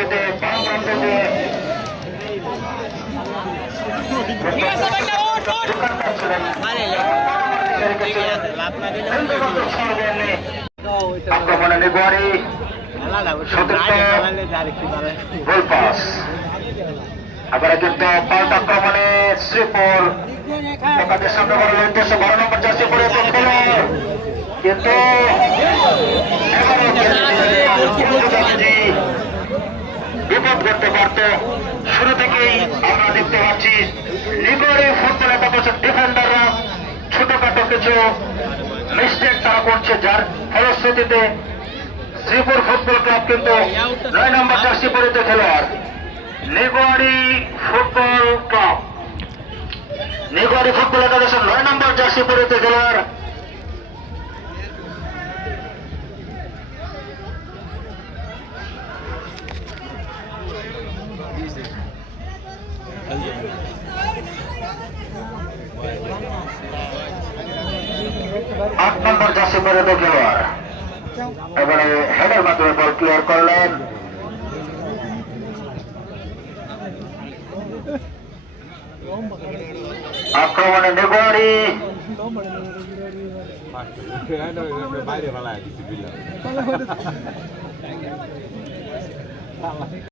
ফলশ্রুতিতে বাম প্রান্ত দিয়ে আক্রমণে নিগোয়ারি গোল পাস। আবার কিন্তু পাল্টা আক্রমণে শ্রীপুর তাদের সামনে বলার উদ্দেশ্য 12 নম্বর জার্সি পরে কিন্তু বিপদ করতে পারত। শুরু থেকেই আমরা দেখতে পাচ্ছি নিগোয়ারি ফুটবলে কত ডিফেন্ডাররা ছোটখাটো কিছু মিস্টেক তারা করছে, যার ফলশ্রুতিতে শ্রীপুর ফুটবল ক্লাব কিন্তু 9 নম্বর জার্সি পরিত খেলোয়াড় নিগোয়ারি ফুটবল ক্লাব, নিগোয়ারি ফুটবল একাদশের 9 নম্বর জার্সি পরিত খেলোয়াড় আট নম্বর জার্সি পরিত খেলোয়াড় এবারে হেডের মাধ্যমে বল ক্লিয়ার করলেন। আক্রমণে নিগোয়ারি বাইরে